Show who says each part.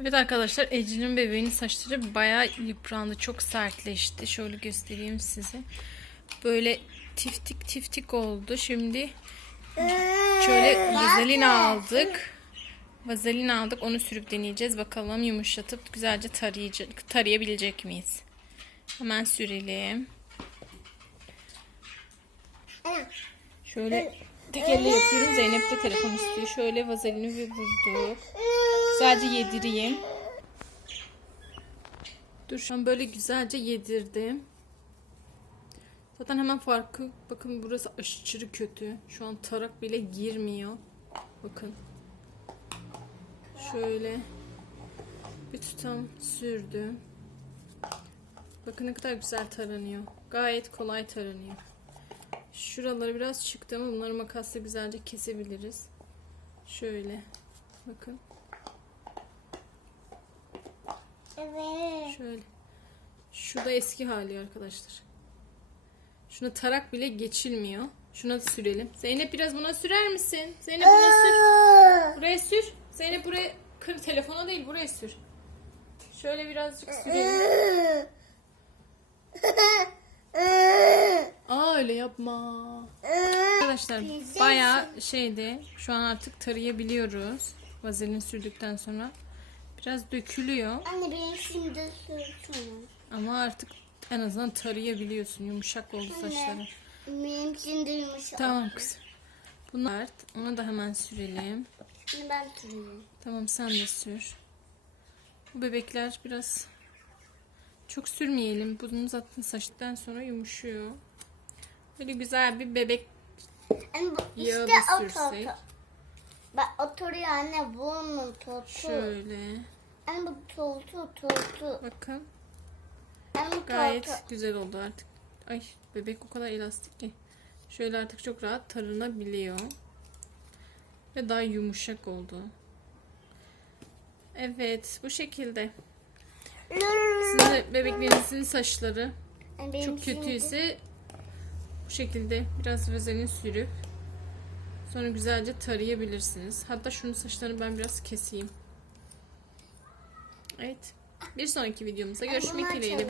Speaker 1: Evet arkadaşlar Ece'nin bebeğinin saçları bayağı yıprandı. Çok sertleşti. Şöyle göstereyim size. Böyle tiftik tiftik oldu. Şimdi şöyle vazelin aldık. Vazelin aldık. Onu sürüp deneyeceğiz. Bakalım yumuşatıp güzelce tarayacak, tarayabilecek miyiz? Hemen sürelim. Şöyle tek elle yapıyorum. Zeynep de telefon istiyor. Şöyle vazelini bir bulduk. Güzelce yedireyim. Dur şu an böyle güzelce yedirdim. Zaten hemen farkı bakın burası aşırı kötü. Şu an tarak bile girmiyor. Bakın. Şöyle bir tutam sürdüm. Bakın ne kadar güzel taranıyor. Gayet kolay taranıyor. Şuraları biraz çıktı ama bunları makasla güzelce kesebiliriz. Şöyle. Bakın.
Speaker 2: Evet.
Speaker 1: Şöyle. Şu da eski hali arkadaşlar. Şuna tarak bile geçilmiyor. Şuna da sürelim. Zeynep biraz buna sürer misin? Zeynep buna sür. Buraya sür. Zeynep buraya kır telefona değil buraya sür. Şöyle birazcık sürelim. Aa öyle yapma. Arkadaşlar bayağı şeyde şu an artık tarayabiliyoruz. Vazelin sürdükten sonra. Biraz dökülüyor.
Speaker 2: Anne benim şimdi sürsene.
Speaker 1: Ama artık en azından tarayabiliyorsun. Yumuşak oldu saçları.
Speaker 2: Benim şimdi yumuşak.
Speaker 1: Tamam kızım. Bunlar onu da hemen sürelim.
Speaker 2: Ben sürüyorum.
Speaker 1: Tamam sen de sür. Bu bebekler biraz çok sürmeyelim. Bunun zaten saçtan sonra yumuşuyor. Böyle güzel bir bebek Yağı
Speaker 2: işte
Speaker 1: sürsek.
Speaker 2: Bak oturuyor anne bunun totu.
Speaker 1: şöyle.
Speaker 2: Anne bu totu totu.
Speaker 1: Bakın
Speaker 2: Anne bu
Speaker 1: gayet
Speaker 2: totu.
Speaker 1: güzel oldu artık. Ay bebek o kadar elastik ki. Şöyle artık çok rahat tarınabiliyor. Ve daha yumuşak oldu. Evet bu şekilde. Sizin de bebeklerinizin saçları
Speaker 2: benim
Speaker 1: çok kötüyse bu şekilde biraz vazelin sürüp sonra güzelce tarayabilirsiniz. Hatta şunun saçlarını ben biraz keseyim. Evet. Bir sonraki videomuzda görüşmek dileğiyle.